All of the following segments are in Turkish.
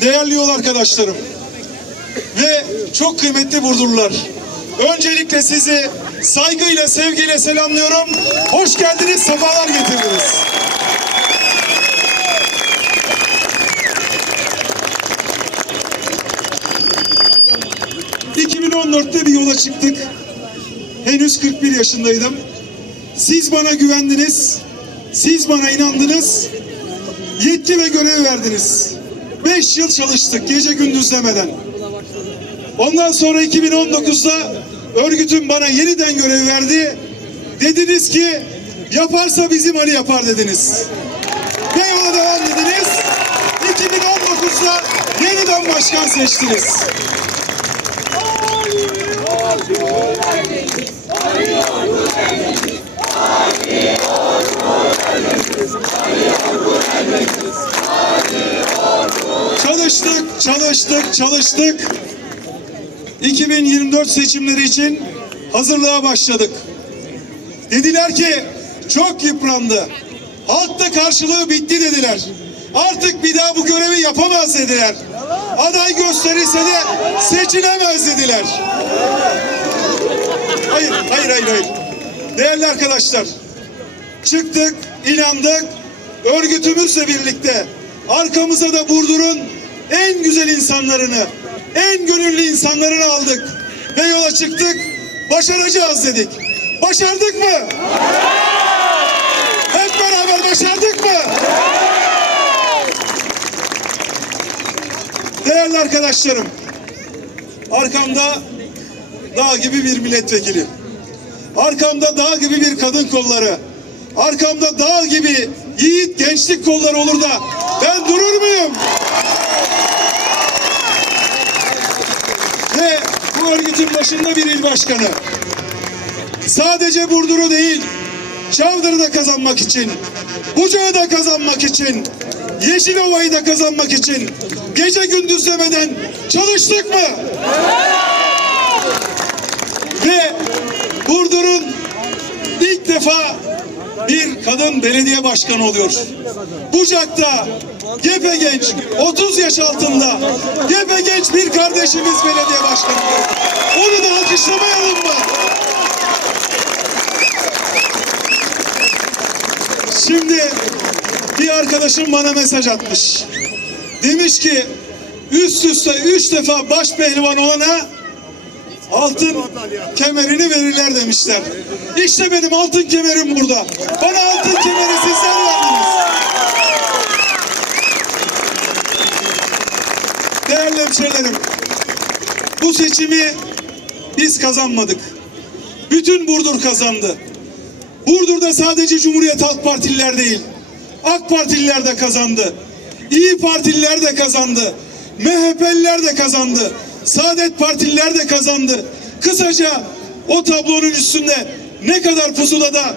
değerli yol arkadaşlarım ve çok kıymetli Burdurlular. Öncelikle sizi saygıyla, sevgiyle selamlıyorum. Hoş geldiniz, sefalar getirdiniz. ...2014'te bir yola çıktık. Henüz 41 yaşındaydım. Siz bana güvendiniz. Siz bana inandınız. Yetki ve görev verdiniz. 5 yıl çalıştık gece gündüz demeden. Ondan sonra 2019'da örgütüm bana yeniden görev verdi. Dediniz ki yaparsa bizim Ali yapar dediniz. Ve yola devam dediniz. 2019'da yeniden başkan seçtiniz. Çalıştık, çalıştık, çalıştık. 2024 seçimleri için hazırlığa başladık. Dediler ki çok yıprandı. Halk da karşılığı bitti dediler. Artık bir daha bu görevi yapamaz dediler. Aday gösterilse de seçilemez dediler. Hayır, hayır, hayır, hayır. Değerli arkadaşlar, çıktık, inandık, örgütümüzle birlikte arkamıza da Burdur'un en güzel insanlarını, en gönüllü insanlarını aldık ve yola çıktık, başaracağız dedik. Başardık mı? Hep beraber başardık mı? Değerli arkadaşlarım, arkamda dağ gibi bir milletvekili, arkamda dağ gibi bir kadın kolları, arkamda dağ gibi yiğit gençlik kolları olur da ben durur muyum? Ve bu örgütün başında bir il başkanı. Sadece Burdur'u değil, Çavdar'ı da kazanmak için, Bucak'ı da kazanmak için, Yeşilova'yı da kazanmak için gece gündüz demeden çalıştık mı? Ve Burdur'un ilk defa bir kadın belediye başkanı oluyor. Bucak'ta gepe genç, 30 yaş altında gepe genç bir kardeşimiz belediye başkanı. Onu da alkışlamayalım mı? Şimdi bir arkadaşım bana mesaj atmış. Demiş ki üst üste üç defa baş pehlivan olana altın kemerini verirler demişler. İşte benim altın kemerim burada. Bana altın kemeri sizler verdiniz. Değerli hemşehrilerim, bu seçimi biz kazanmadık. Bütün Burdur kazandı. Burdur'da sadece Cumhuriyet Halk Partililer değil, AK Partililer de kazandı. İyi Partililer de kazandı. MHP'liler de kazandı. Saadet Partililer de kazandı. Kısaca o tablonun üstünde ne kadar pusulada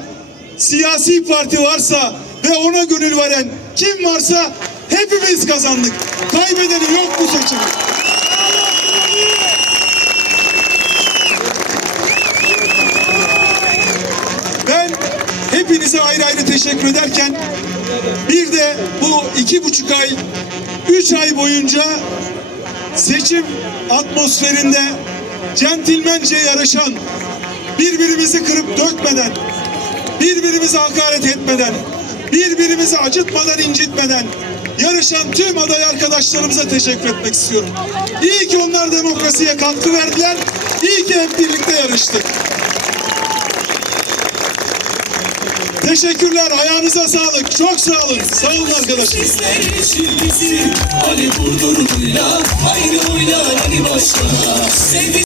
siyasi parti varsa ve ona gönül veren kim varsa hepimiz kazandık. Kaybedeni yok bu seçimin. Ben hepinize ayrı ayrı teşekkür ederken bir de bu iki buçuk ay, üç ay boyunca seçim atmosferinde centilmence yarışan, birbirimizi kırıp dökmeden, birbirimize hakaret etmeden, birbirimizi acıtmadan, incitmeden yarışan tüm aday arkadaşlarımıza teşekkür etmek istiyorum. İyi ki onlar demokrasiye katkı verdiler, iyi ki hep birlikte yarıştık. Teşekkürler. Ayağınıza sağlık. Çok sağ olun. Sağ olun arkadaşlar. Bizler için bizim Ali Burdur'uyla oyna Ali başkana Sevdi